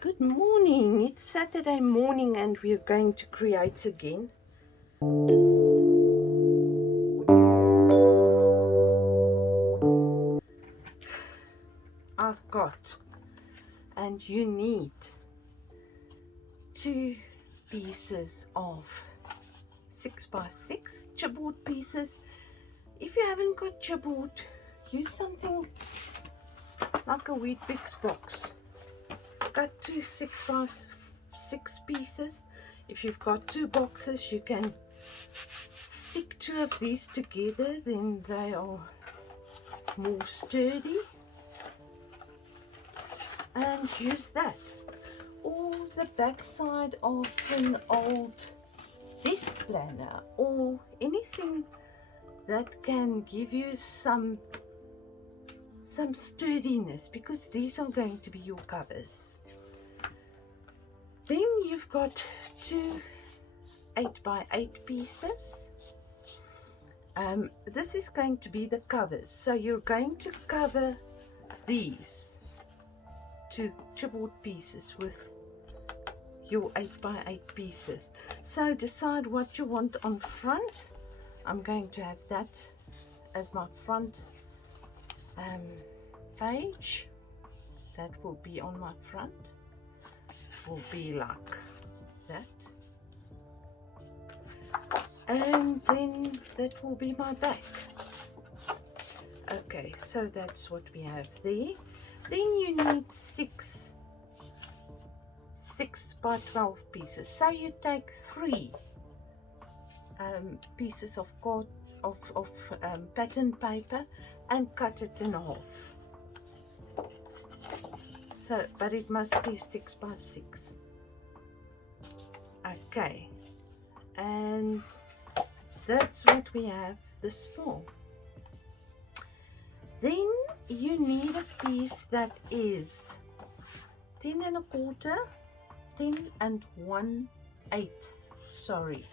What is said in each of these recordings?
Good morning. It's Saturday morning and we're going to create again. I've got, and you need, 2 pieces of 6x6 chipboard pieces. If you haven't got chipboard, use something like a Weet-Bix box. Got 2 6x6 pieces. If you've got 2 boxes, you can stick 2 of these together, then they are more sturdy, and use that. Or the back side of an old desk planner, or anything that can give you some sturdiness, because these are going to be your covers. Then you've got 2 8x8 pieces. This is going to be the covers, so you're going to cover these 2 chipboard pieces with your 8x8 pieces. So decide what you want on front. I'm going to have that as my front page. That will be on my front, will be like that, and then that will be my back. Okay, so that's what we have there. Then you need 6 by 12 pieces. So you take 3 pieces of pattern paper and cut it in half. So, but it must be 6x6. Okay, and that's what we have this for. Then you need a piece that is 10 1/4, 10 1/8, sorry,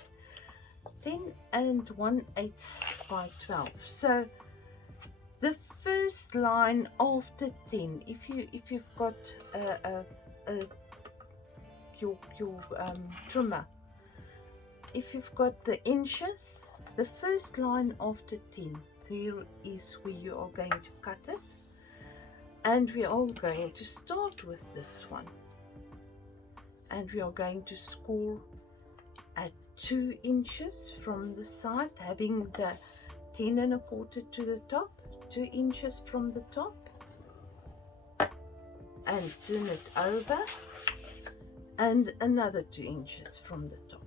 10 1/8 by 12. So the first line after 10, if you've got your trimmer, if you've got the inches, the first line after 10, there is where you are going to cut it, and we are going to start with this one, and we are going to score at 2 inches from the side, having the 10 1/4 to the top, 2 inches from the top, and turn it over, and another 2 inches from the top.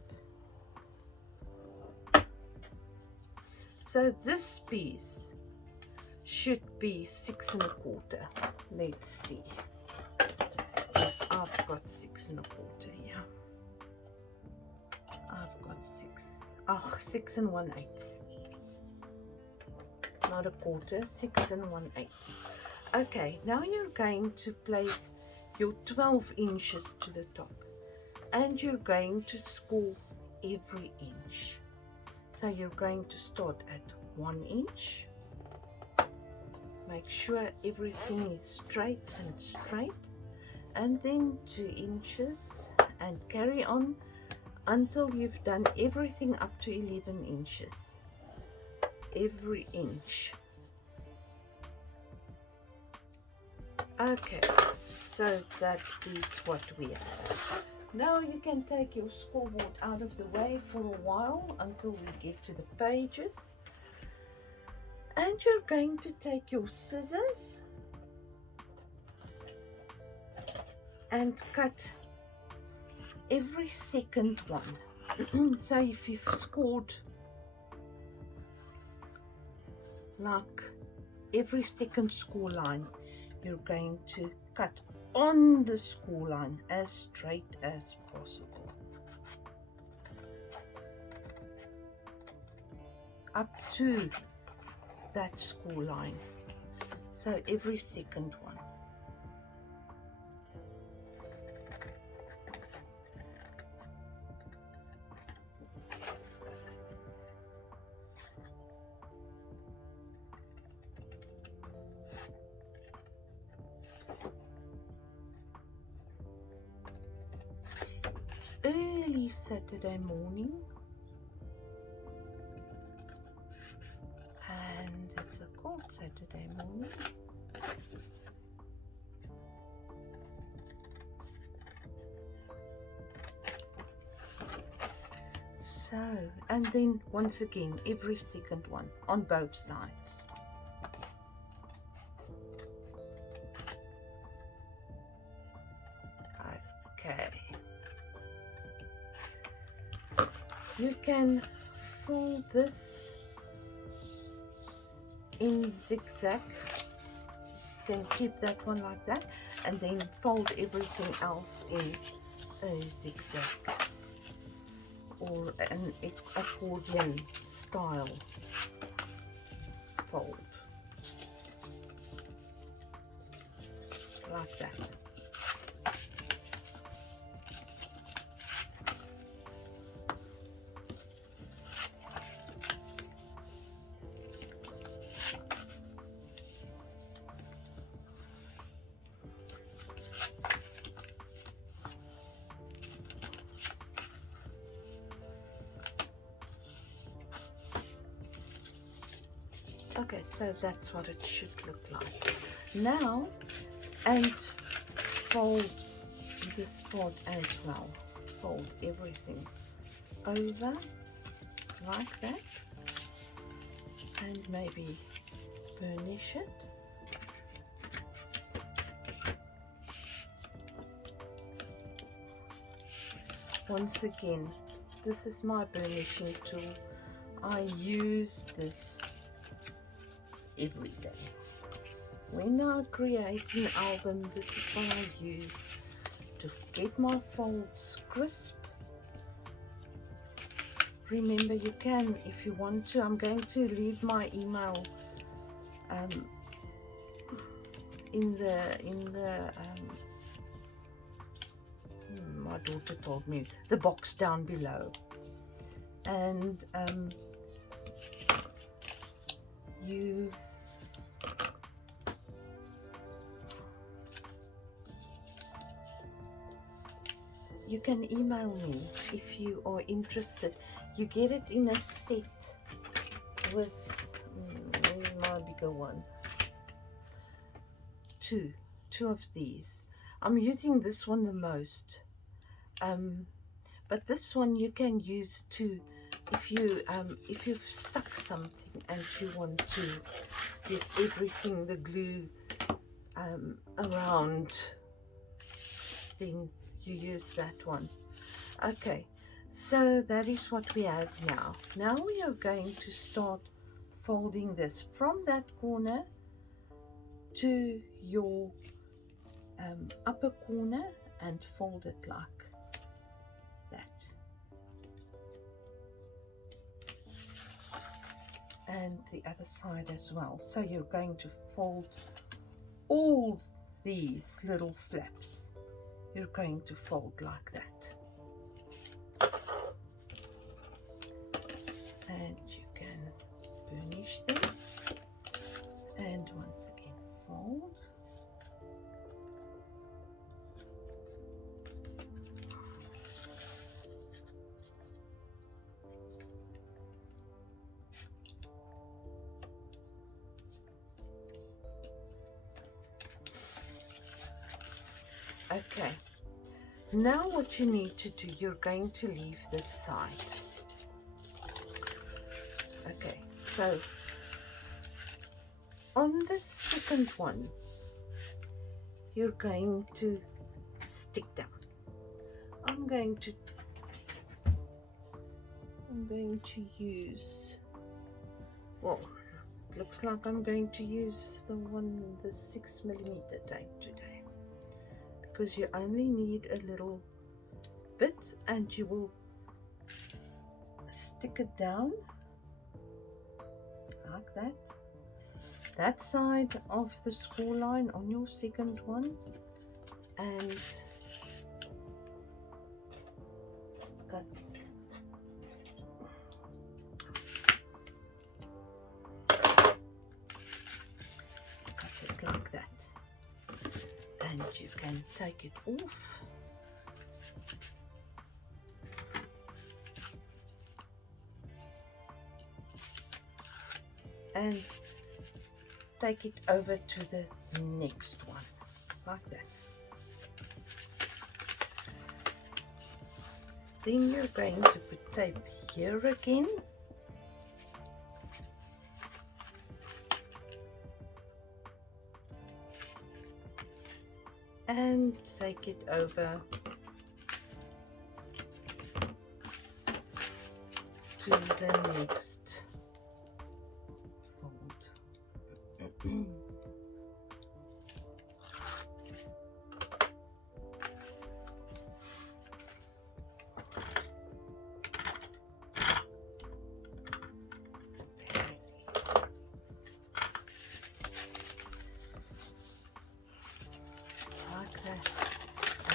So this piece should be 6 1/4. Let's see if I've got 6 1/4 here. I've got 6 1/8. Not a quarter, 6 1/8. Okay, now you're going to place your 12 inches to the top, and you're going to score every inch. So you're going to start at 1 inch. Make sure everything is straight, and then 2 inches, and carry on until you've done everything up to 11 inches. Every inch. Okay, so that is what we have. Now you can take your scoreboard out of the way for a while until we get to the pages, and you're going to take your scissors and cut every second one. So if you've scored like every second score line, you're going to cut on the score line as straight as possible up to that score line. So every second one. early Saturday morning, and it's a cold Saturday morning. So, and then once again, every second one on both sides. Okay. You can fold this in zigzag. You can keep that one like that, and then fold everything else in a zigzag or an accordion style fold, like that. Okay, so that's what it should look like now, and fold this part as well. Fold everything over like that, and maybe burnish it. Once again, this is my burnishing tool. I use this every day. When I create an album, this is what I use to get my folds crisp. Remember, you can, if you want to, I'm going to leave my email my daughter told me, the box down below, and you can email me if you are interested. You get it in a set with my bigger one, two of these. I'm using this one the most, but this one you can use too if you've stuck something and you want to get everything, the glue around, then you use that one. Okay, so that is what we have now. Now we are going to start folding this from that corner to your upper corner and fold it like that, and the other side as well. So you're going to fold all these little flaps, you're going to fold like that, and you can burnish them, and once again fold. Okay, now what you need to do, you're going to leave this side. Okay, so on the second one, you're going to stick them. I'm going to use, well, it looks like I'm going to use the 6mm tape today, because you only need a little bit, and you will stick it down like that side of the score line on your second one, and cut it like that, and you can take it off and take it over to the next one, like that. Then you're going to put tape here again. And take it over to the next fold.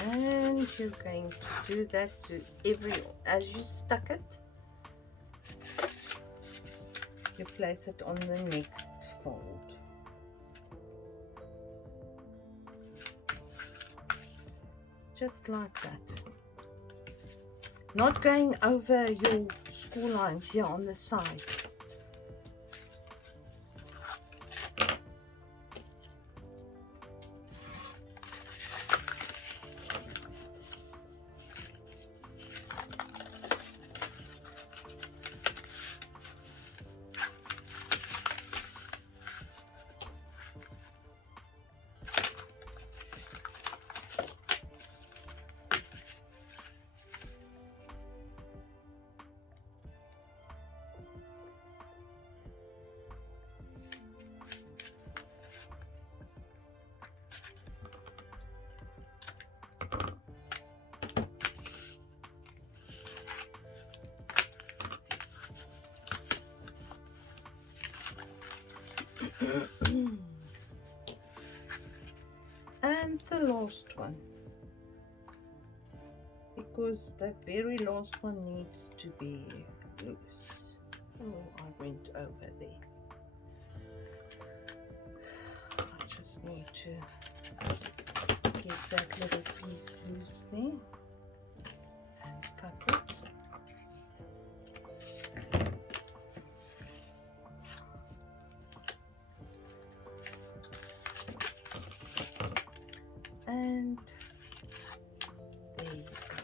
And you're going to do that to as you stuck it, you place it on the next fold. Just like that. Not going over your score lines here on the side. And the last one, because the very last one needs to be loose. Oh, I went over there. I just need to get that little piece loose there and cut it. And there you go.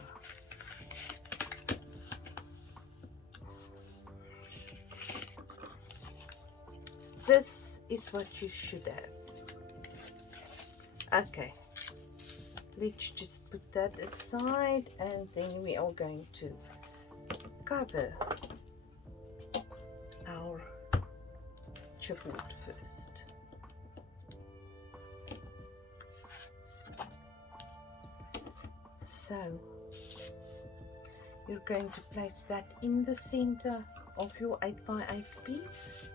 This is what you should have. Okay, let's just put that aside, and then we are going to cover our chipboard first. So you're going to place that in the center of your 8x8 piece,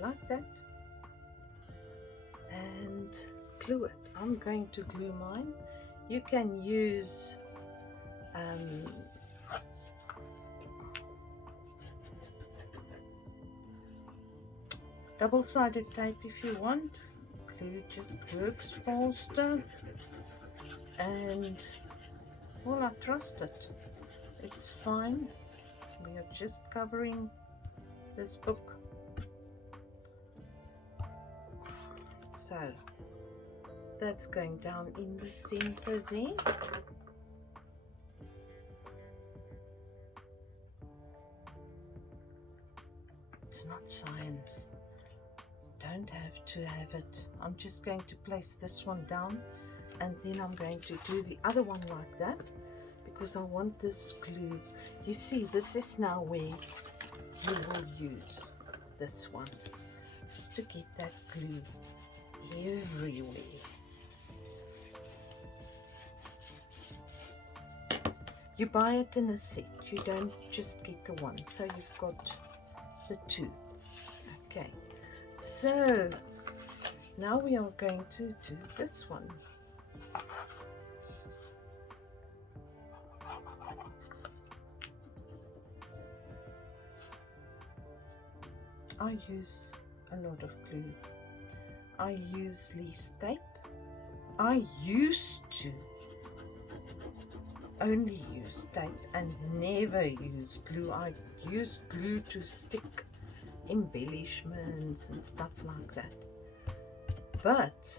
like that, and glue it. I'm going to glue mine. You can use double-sided tape if you want. Glue just works faster. And well, I trust it. It's fine. We are just covering this book. So that's going down in the center there. It's not science. Don't have to have it. I'm just going to place this one down, and then I'm going to do the other one like that, because I want this glue. You see, this is now where you will use this one, just to get that glue everywhere. You buy it in a set, you don't just get the one, so you've got the two. Okay, so now we are going to do this one. I use a lot of glue. I use least tape. I used to only use tape and never use glue. I use glue to stick embellishments and stuff like that. But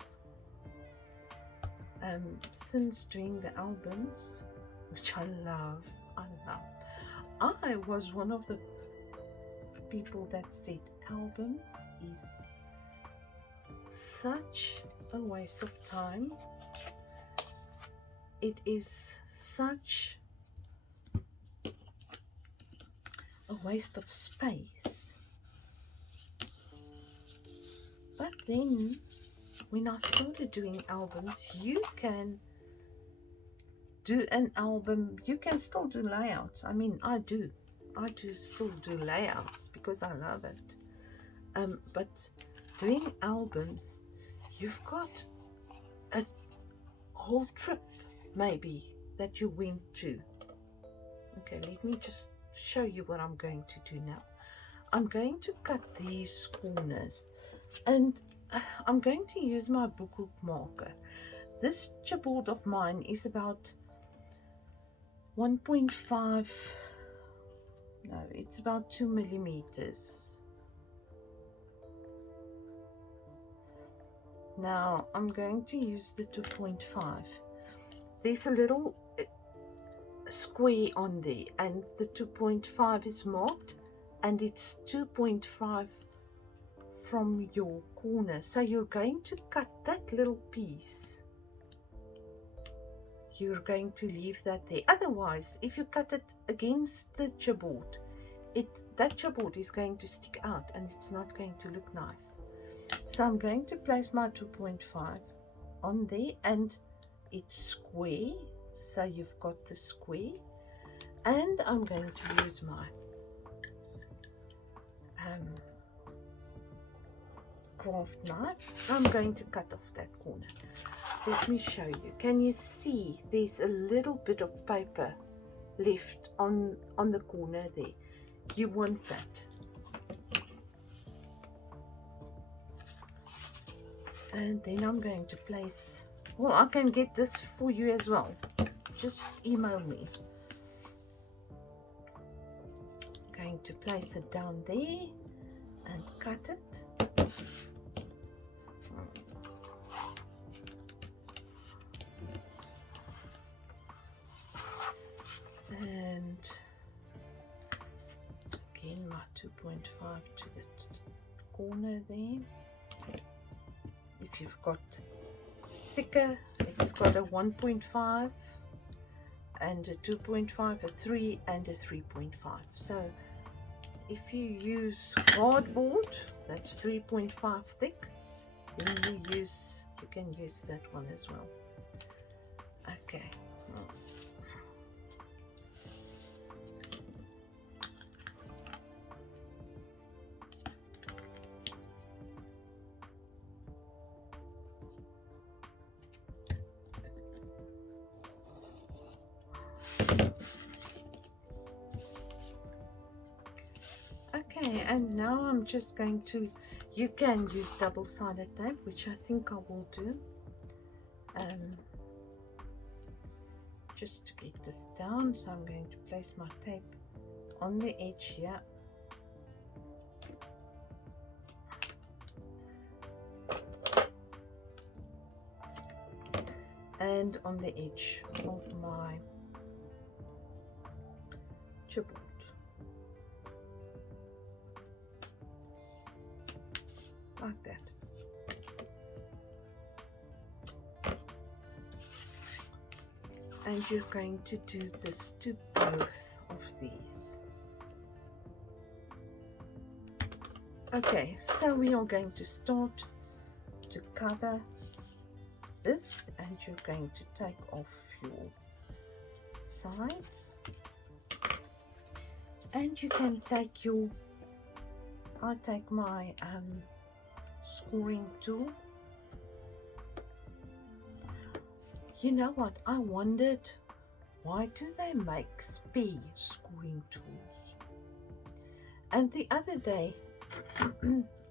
since doing the albums, which I love, I was one of the people that said albums is such a waste of time. It is such a waste of space. But then when I started doing albums, you can do an album, you can still do layouts. I mean, I do still do layouts because I love it. But doing albums, you've got a whole trip maybe that you went to. Okay, let me just show you what I'm going to do now. I'm going to cut these corners, and I'm going to use my book hook marker. This chipboard of mine is about 1.5, no, it's about 2 millimeters. Now I'm going to use the 2.5. There's a little square on there, and the 2.5 is marked, and it's 2.5 from your corner. So you're going to cut that little piece. You're going to leave that there. Otherwise, if you cut it against the chipboard, that chipboard is going to stick out and it's not going to look nice. So I'm going to place my 2.5 on there, and it's square, so you've got the square. And I'm going to use my craft knife. I'm going to cut off that corner. Let me show you. Can you see there's a little bit of paper left on the corner there? You want that. And then I'm going to place, well, I can get this for you as well. Just email me. I'm going to place it down there and cut it. And again my 2.5 to the corner there. If you've got thicker, it's got a 1.5 and a 2.5, a 3 and a 3.5. So if you use cardboard that's 3.5 thick, then you can use that one as well. Okay. Okay, and now I'm just going to, you can use double-sided tape, which I think I will do, just to get this down. So I'm going to place my tape on the edge here, and on the edge of my chipboard. Like that. And you're going to do this to both of these. Okay, so we are going to start to cover this, and you're going to take off your sides, and you can take your, I take my scoring tool. You know what, I wondered, why do they make spare scoring tools? And the other day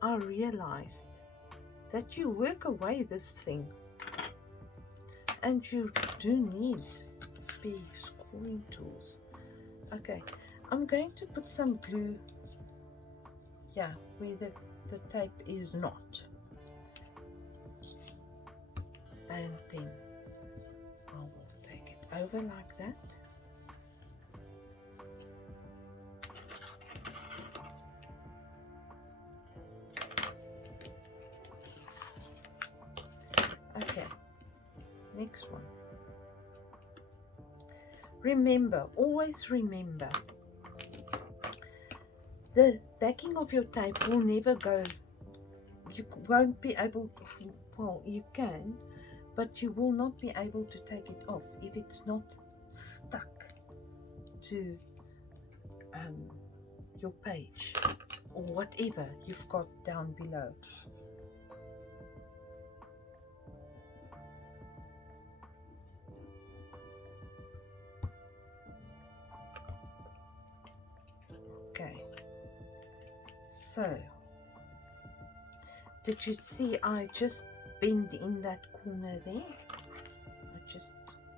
I realized that you work away this thing and you do need spare scoring tools. Okay, I'm going to put some glue yeah, where the tape is not. And then I will take it over like that. Okay, next one. Remember, always remember, the backing of your tape will never go, you won't be able, well, you can, but you will not be able to take it off if it's not stuck to your page or whatever you've got down below. Okay, so did you see I just bend in that corner there? I just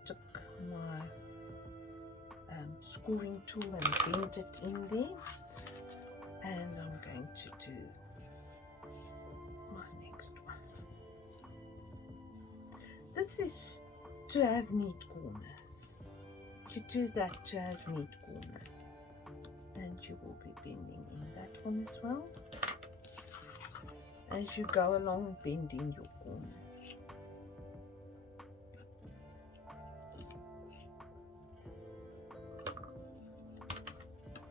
took my scoring tool and bent it in there, and I'm going to do my next one. This is to have neat corners. You do that to have neat corners, and you will be bending in that one as well. As you go along, bend in your corners.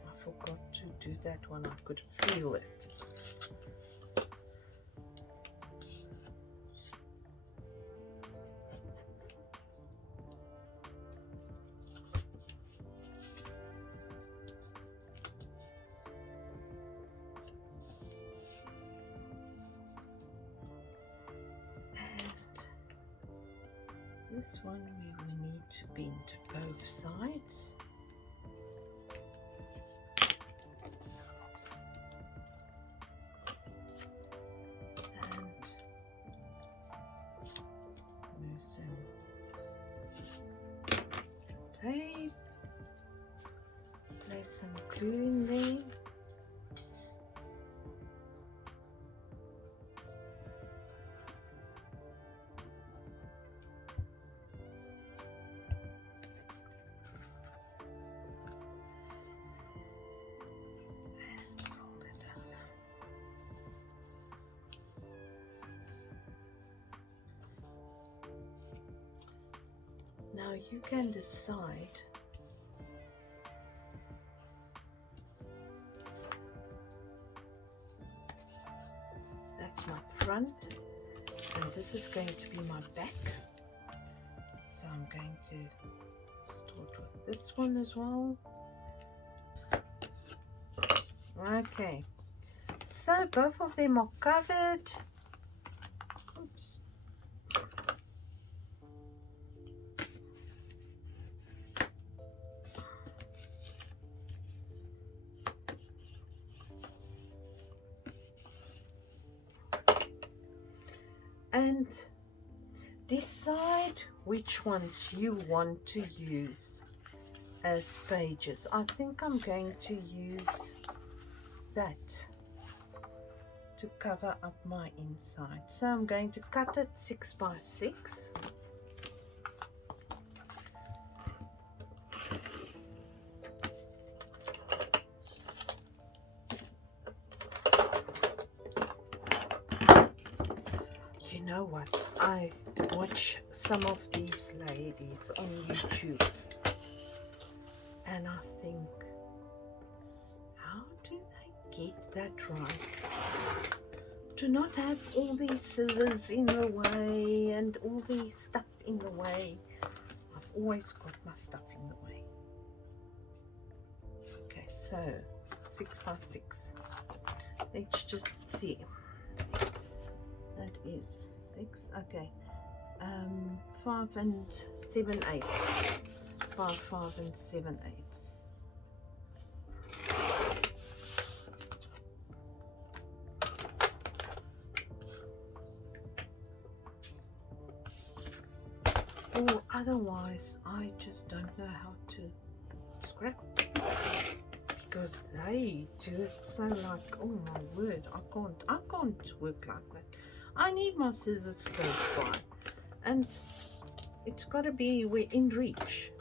I forgot to do that one. I could feel it. This one we need to bend both sides. And move some tape. Place some glue in there. Now you can decide that's my front, and this is going to be my back. So I'm going to start with this one as well. Okay, so both of them are covered. Oops. And decide which ones you want to use as pages. I think I'm going to use that to cover up my inside. So I'm going to cut it 6 by 6. You know what? I watch some of these ladies on YouTube and I think, how do they get that right? To not have all these scissors in the way and all the stuff in the way. I've always got my stuff in the way. Okay, so 6 by 6. Let's just see. That is 6. Okay, 5 and 7/8. 5 and 7/8. Or otherwise, I just don't know how to scrap. because they do it so like, oh my word, I can't work like that. I need my scissors close by, and it's got to be in reach.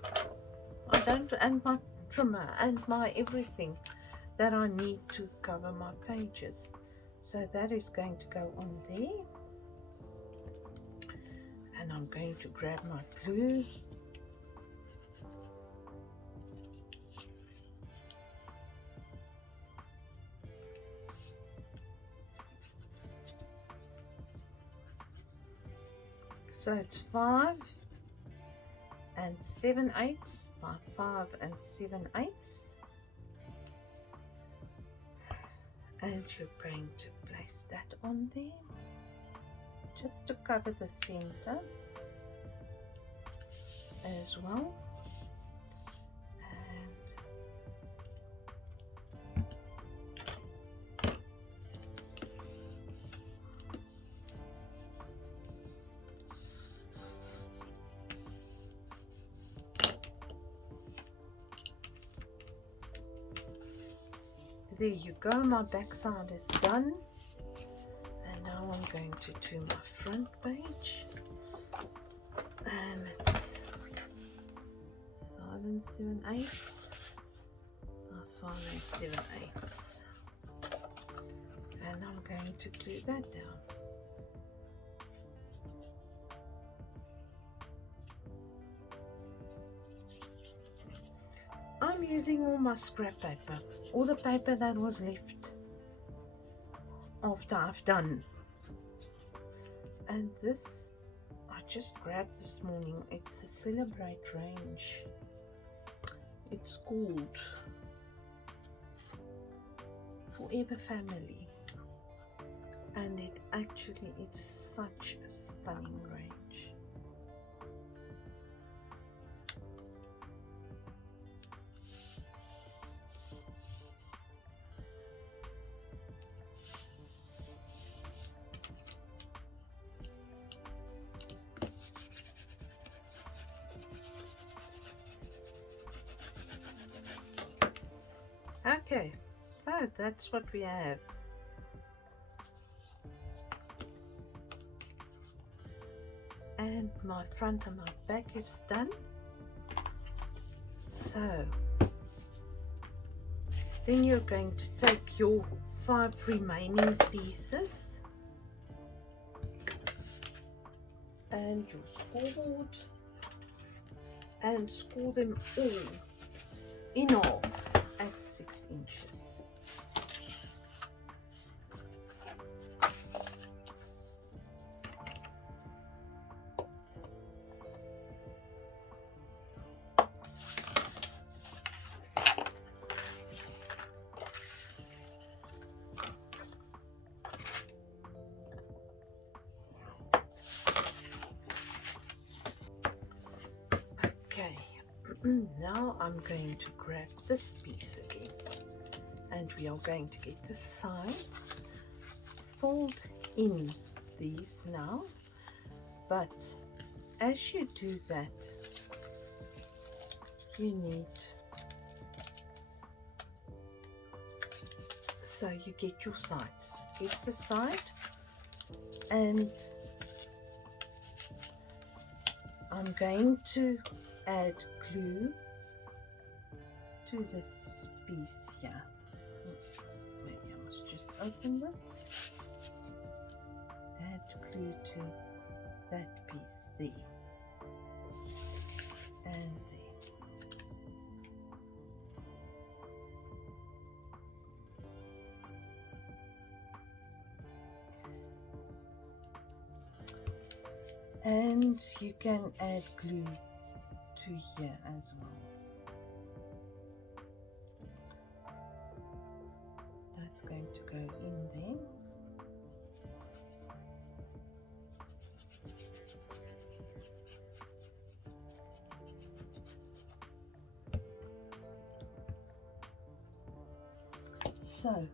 I don't, and my trimmer and my everything that I need to cover my pages. So that is going to go on there, and I'm going to grab my glue. So it's 5 7/8 by 5 7/8, and you're going to place that on there just to cover the center as well. There you go, my back side is done, and now I'm going to do my front page, and it's 5 7/8 by 5 7/8, and I'm going to glue that down. I'm using all my scrap paper, all the paper that was left after I've done. And this I just grabbed this morning. It's a Celebrate range. It's called Forever Family, and it actually is such a stunning range. Okay, so that's what we have. And my front and my back is done. So then you're going to take your 5 remaining pieces and your scoreboard and score them all in half at 6 inches. Okay, now I'm going to grab this piece again, and we are going to get the sides, fold in these now, but as you do that, you need, so you get your sides, get the side, and I'm going to add glue to this piece here. Maybe I must just open this. Add glue to that piece there and there. And you can add glue to here as well. That's going to go in there. So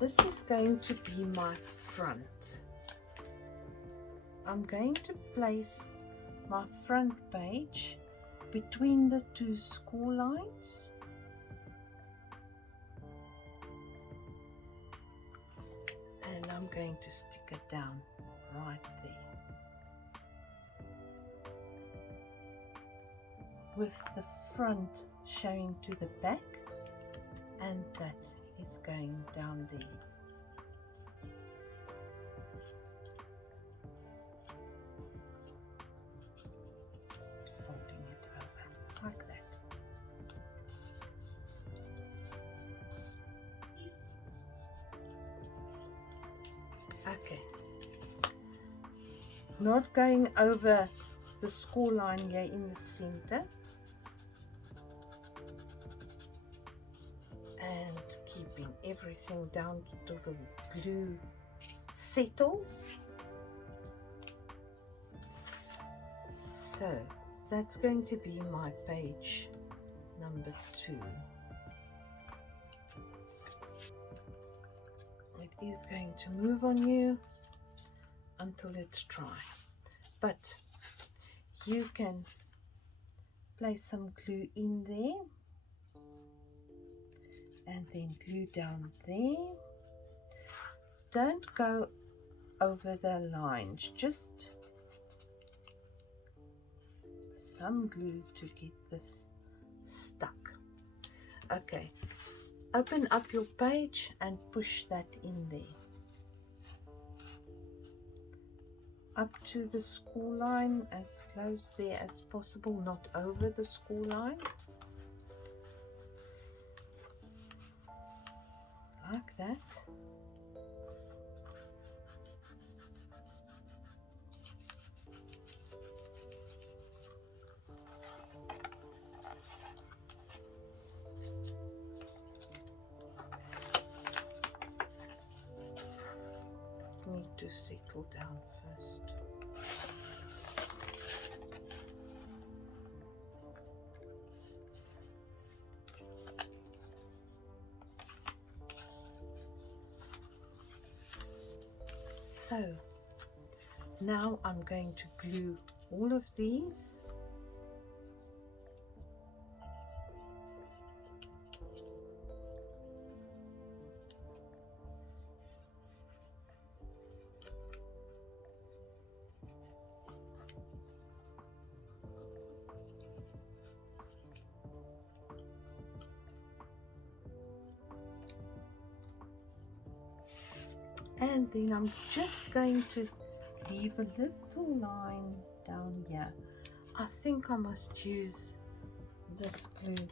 this is going to be my front. I'm going to place my front page between the 2 score lines, I'm going to stick it down right there with the front showing to the back, and that is going down there. Folding it over like that. Okay, not going over the score line here in the center, and keeping everything down to the glue settles. So that's going to be my page number 2. It is going to move on you until it's dry, but you can place some glue in there and then glue down there. Don't go over the lines, just some glue to get this stuck. Okay, open up your page and push that in there up to the score line, as close there as possible, not over the score line, like that. Need to settle down first. So now I'm going to glue all of these . And then I'm just going to leave a little line down here. I think I must use this glue.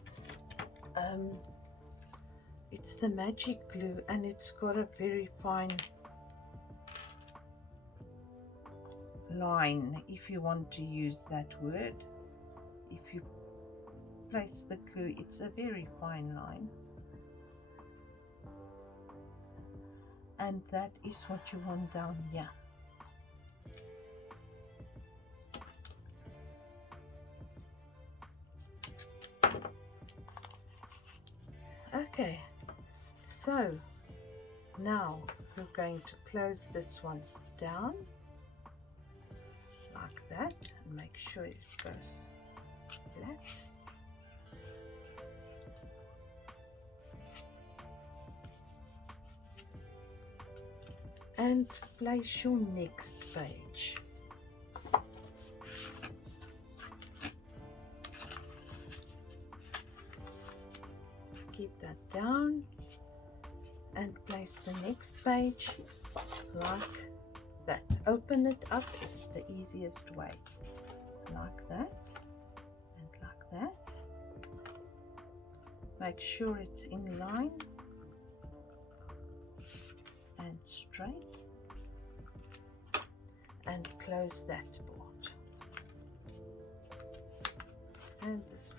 It's the magic glue, and it's got a very fine line, if you want to use that word. If you place the glue, it's a very fine line. And that is what you want down here. Okay, so now we're going to close this one down like that, and make sure it goes flat. And place your next page. Keep that down and place the next page like that. Open it up, it's the easiest way. Like that and like that. Make sure it's in line and straight, and close that board and this board.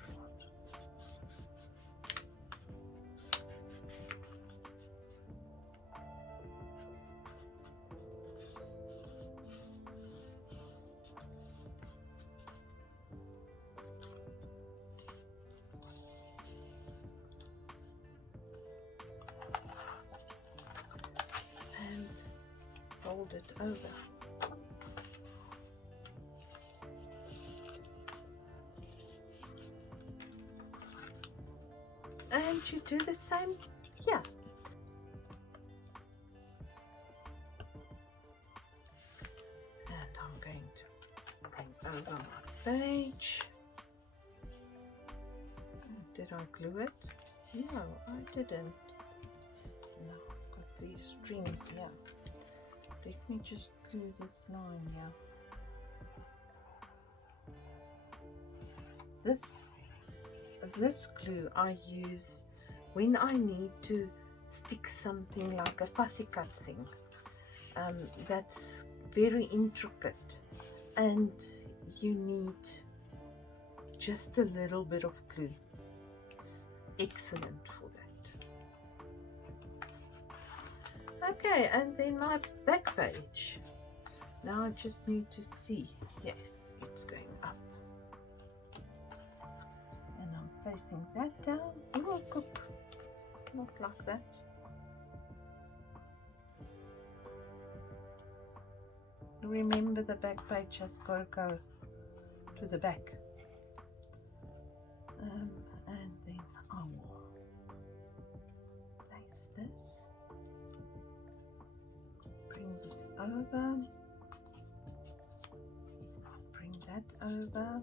And fold it over. And you do the same here. page. Did I glue it? No, I didn't. No, I've got these strings here. Let me just glue this line here. This glue I use when I need to stick something like a fussy cut thing that's very intricate and you need just a little bit of glue. It's excellent for that. Okay, and then my back page. Now I just need to see, yes, it's going up. And I'm placing that down. Oh, cook, not like that. Remember, the back page has got to go to the back. And then I will place this, bring this over, bring that over,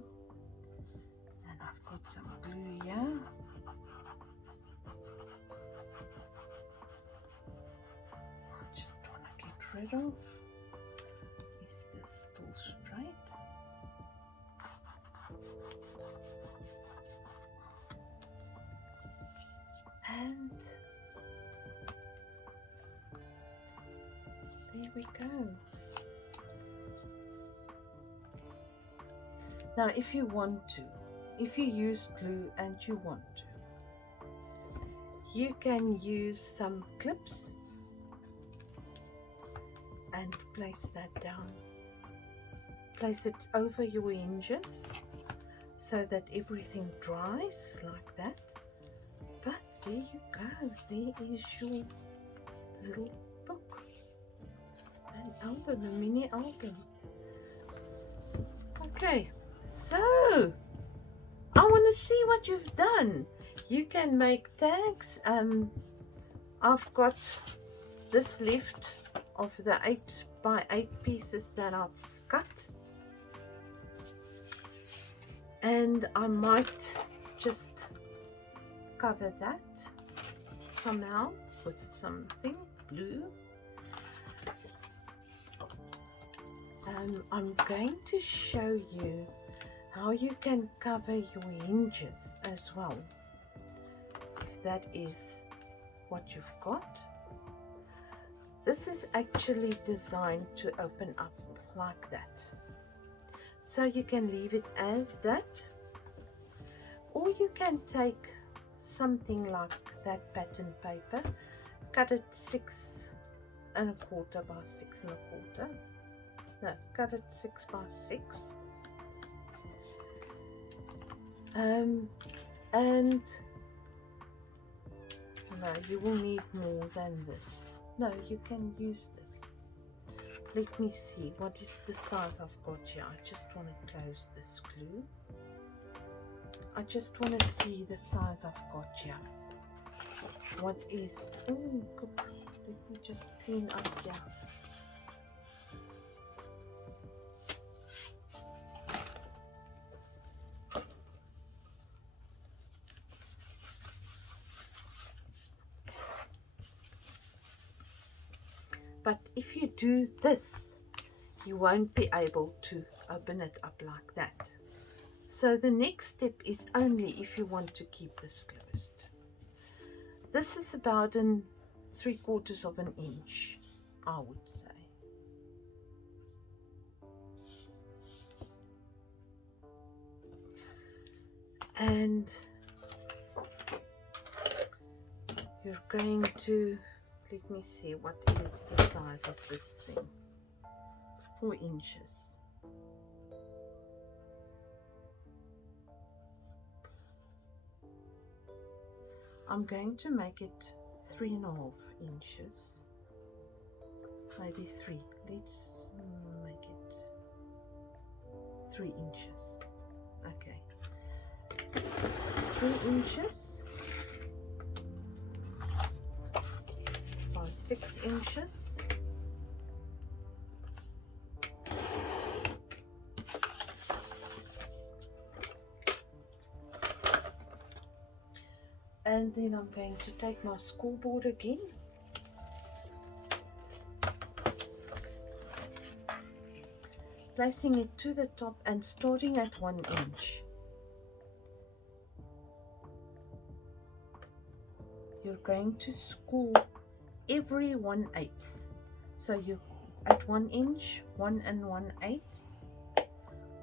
and I've got some glue here. I just want to get rid of. Is this still straight? And there we go. Now if you want to, if you use glue and you want to, you can use some clips and place that down. Place it over your hinges so that everything dries like that. But there you go, there is your little book, an album, a mini album. Okay, so I want to see what you've done. You can make tags. I've got this left of the 8 by 8 pieces that I've cut, and I might just cover that somehow with something blue. I'm going to show you how you can cover your hinges as well, if that is what you've got. This is actually designed to open up like that, so you can leave it as that, or you can take something like that pattern paper, cut it 6 1/4 by 6 1/4. No, cut it 6 by 6. And no, you will need more than this. No, you can use this. Let me see, what is the size I've got here? I just want to close this glue. I just want to see the size I've got here. What is, let me just clean up here. But if you do this, you won't be able to open it up like that. So the next step is only if you want to keep this closed. This is about 3/4 of an inch, I would say. And you're going to, let me see, what is the size of this thing? 4 inches. I'm going to make it 3.5 inches, maybe 3. Let's make it 3 inches. Okay, 3 inches by 6 inches. And then I'm going to take my scoreboard again. Placing it to the top and starting at 1 inch. You're going to score every 1/8. So you at 1 inch, 1 1/8,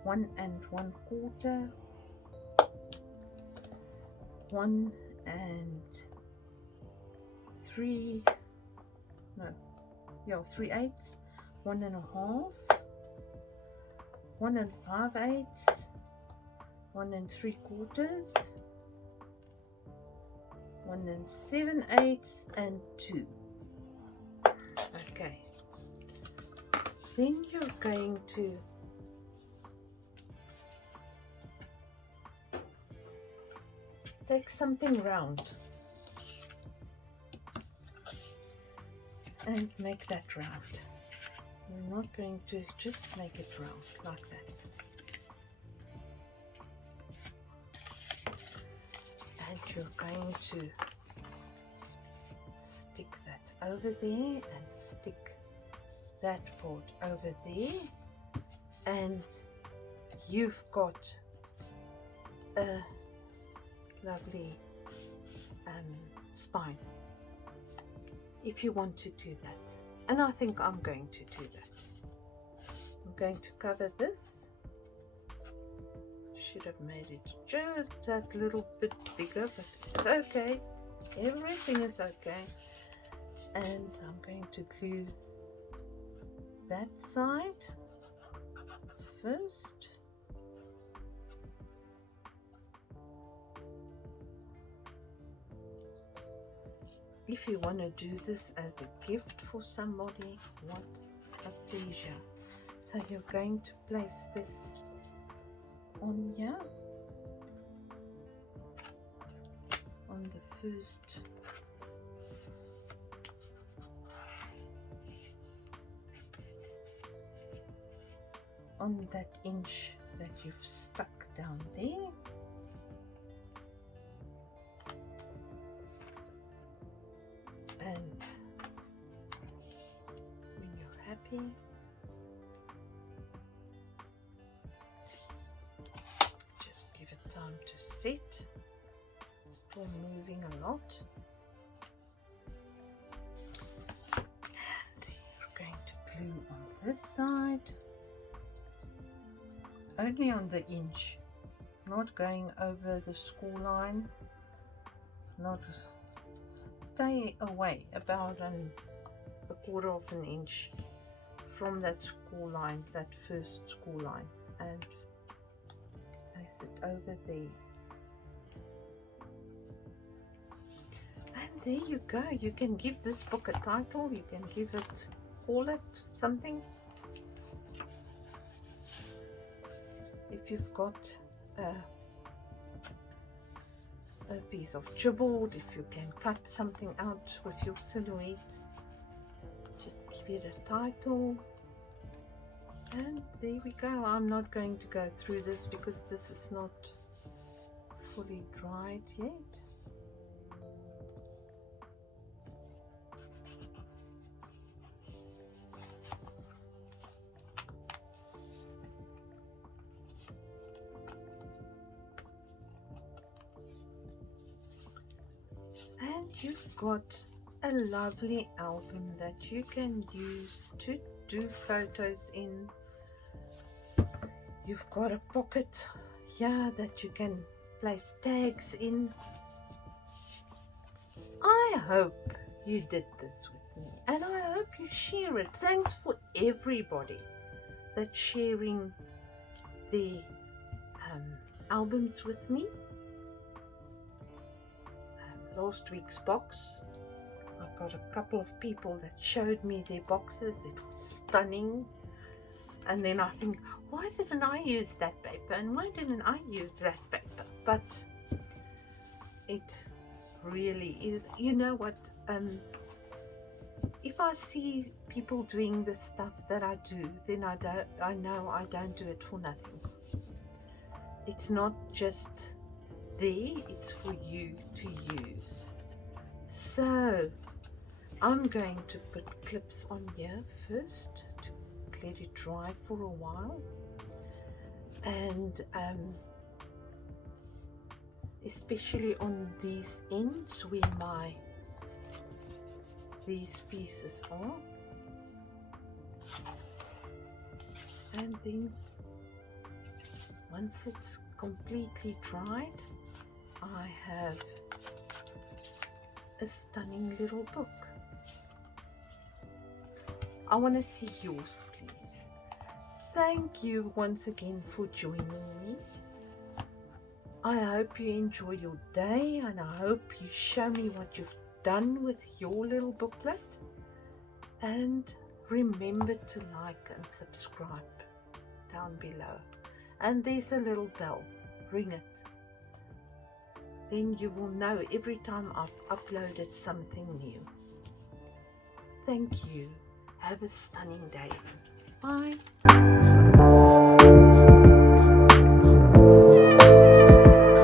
1 1/4, 1 3/8, 1 1/2, 1 5/8, 1 3/4, 1 7/8, and 2. Okay. Then you're going to take something round and make that round. You're not going to just make it round like that. And you're going to stick that over there and stick that part over there, and you've got a lovely spine if you want to do that. And I think I'm going to do that. I'm going to cover this. Should have made it just that little bit bigger, but it's okay. Everything is okay. And I'm going to glue that side first. If you want to do this as a gift for somebody, what a pleasure. So you're going to place this on here, on the first on that inch that you've stuck down there. And when you're happy, just give it time to sit. Still moving a lot. And you're going to glue on this side, only on the inch, not going over the score line, not. Stay away about a quarter of an inch from that score line, that first score line, and place it over there. And there you go. You can give this book a title. You can give it, call it something. If you've got a piece of chipboard, if you can cut something out with your silhouette, just give it a title. And there we go. I'm not going to go through this because this is not fully dried yet. And you've got a lovely album that you can use to do photos in. You've got a pocket here that you can place tags in. I hope you did this with me, and I hope you share it. Thanks for everybody that's sharing the albums with me. Last week's box, I got a couple of people that showed me their boxes. It was stunning. And then I think, why didn't I use that paper, and why didn't I use that paper? But it really is. You know what, if I see people doing the stuff that I do, then I know I don't do it for nothing. It's not just there, it's for you to use. So I'm going to put clips on here first to let it dry for a while, and especially on these ends where these pieces are. And then once it's completely dried, I have a stunning little book. I want to see yours, please. Thank you once again for joining me. I hope you enjoy your day, and I hope you show me what you've done with your little booklet. And remember to like and subscribe down below. And there's a little bell, ring it. Then you will know every time I've uploaded something new. Thank you. Have a stunning day. Bye.